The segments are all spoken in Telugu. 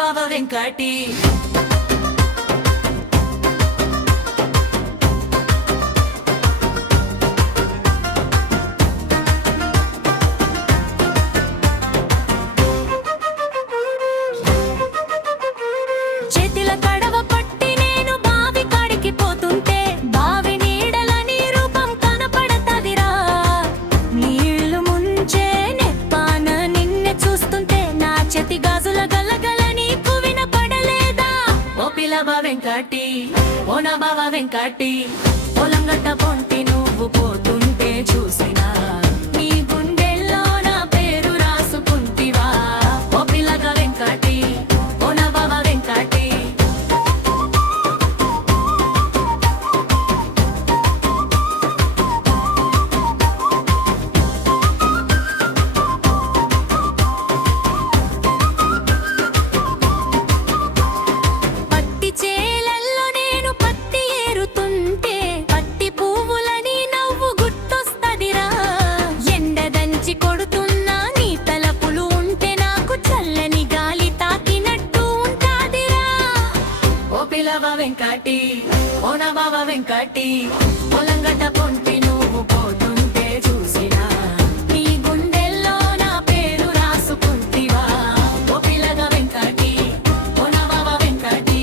బావ వెంకటి చేతిల కడవ పట్టి నేను బావి కాడికి పోతుంటే బావి నీడలని రూపం కనపడతదిరా నీళ్లు ముంచే నెప్పాన నిన్నే చూస్తుంటే నా చేతి గాజుల గలగలని కువిన పడలేదా ఓ పిల్లవ వెంకటి ఓ నా బావ వెంకటి పొలం గట్ట పొంటి నువ్వు పోతుంటే చూసినా నీ గుండెల్లో నా పేరు రాసుకుంటివా ఓ పిల్లగ వెంకటి ఓ నా బావ వెంకటి పత్తి చేలల్లో నేను పత్తి ఏరుతుంటే పత్తి పువ్వులని నవ్వు గుర్తొస్తదిరా ఎండదంచి కొడుతున్నా నీ తలపులు ఉంటే నాకు చల్లని గాలి తాకినట్టు ఉంటాదిరా ఓ పిల్లవ వెంకటి ఓ నా బావ వెంకటి పొలంగట్ట పొంటి నువ్వు పోతుంటే చూసినా నీ గుండెల్లో నా పేరు రాసుకుంటివా ఓ పిల్లగ వెంకటి ఓ నా బావ వెంకటి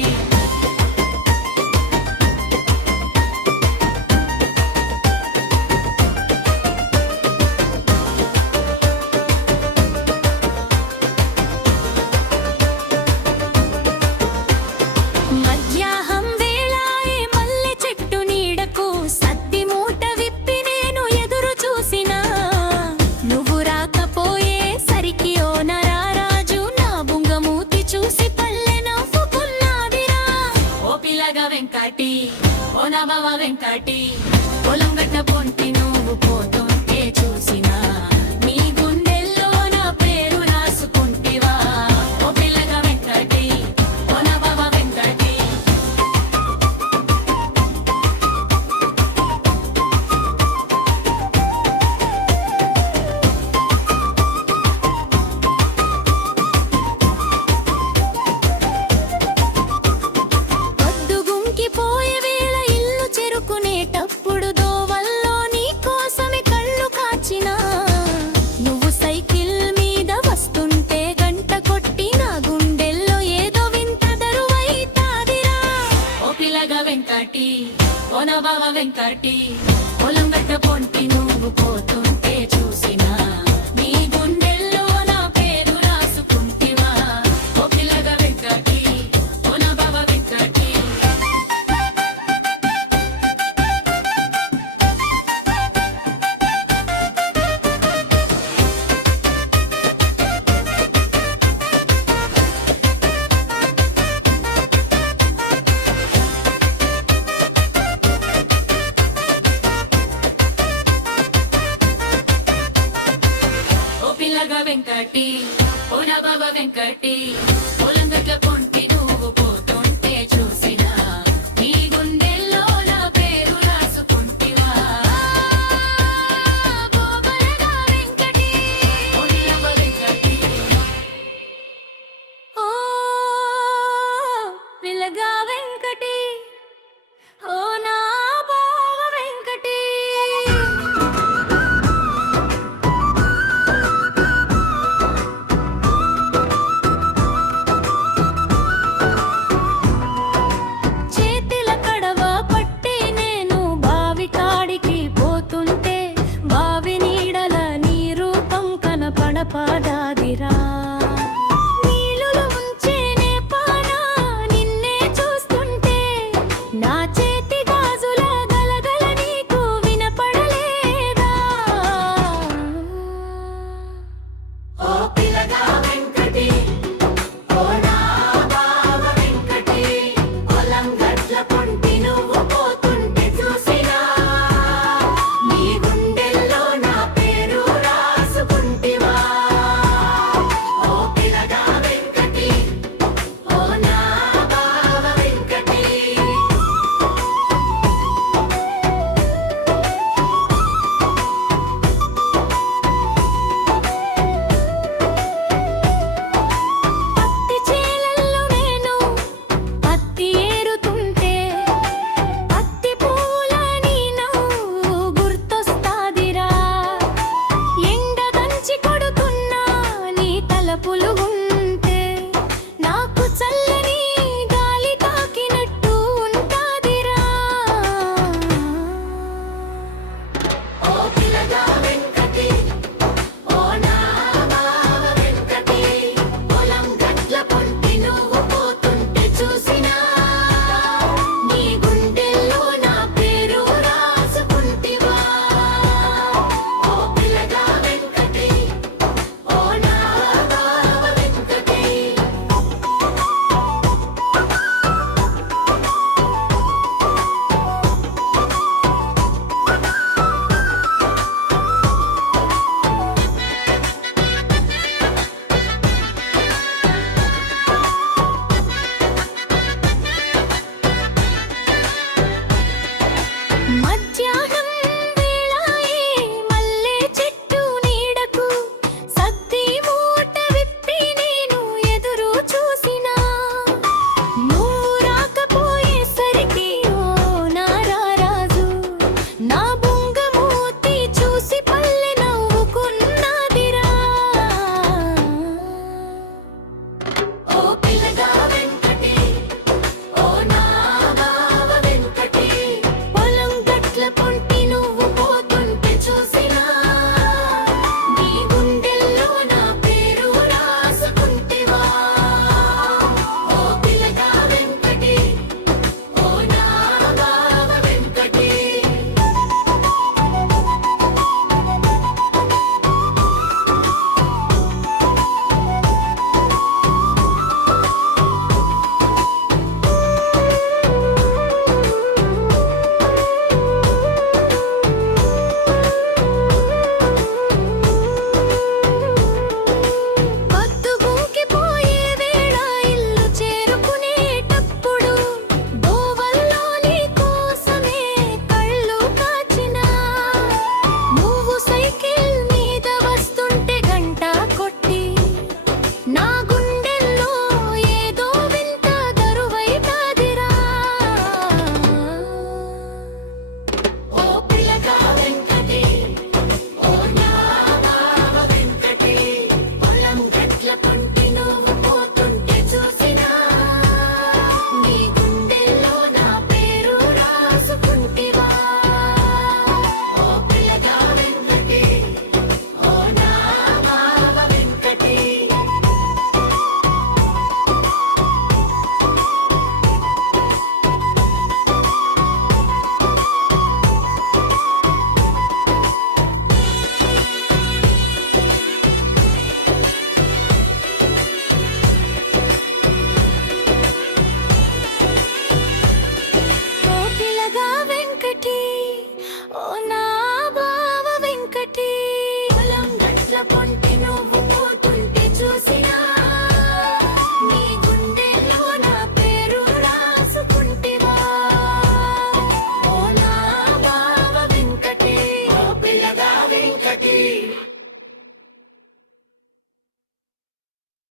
మధ్యాహం వేళాయే మల్లె చెట్టు నీడకు సత్తి మూట విప్పి నేను ఎదురు చూసినా నువ్వు రాకపోయే సరికి ఓ నరారాజు నా బుంగమూతి చూసి పల్లె నవ్వుకున్నాదిరా ఓ పిల్లగ వెంకటి ఓ నా బావ వెంకటి పొలం గట్ట పొంటి నువ్వు పోతుంటే చూసినా నీ గుండెల్లో నా పేరు రాసుకుంటివా ఓ పిల్లగ వెంకటి ఓ నా బావ వెంకటి పొద్దుగుంకిపోయే వేళ ఇల్లు చెరుకునేటప్పుడు దోవల్లో నీ కోసమే కళ్ళు కాచినా నువ్వు సైకిల్ మీద వస్తుంటే గంట కొట్టి నా గుండెల్లో ఏదో వింత దరువైతాదిరా ఓ పిల్లగ వెంకటి ఓ నా బావ వెంకటి పొలం గట్ట పొంటి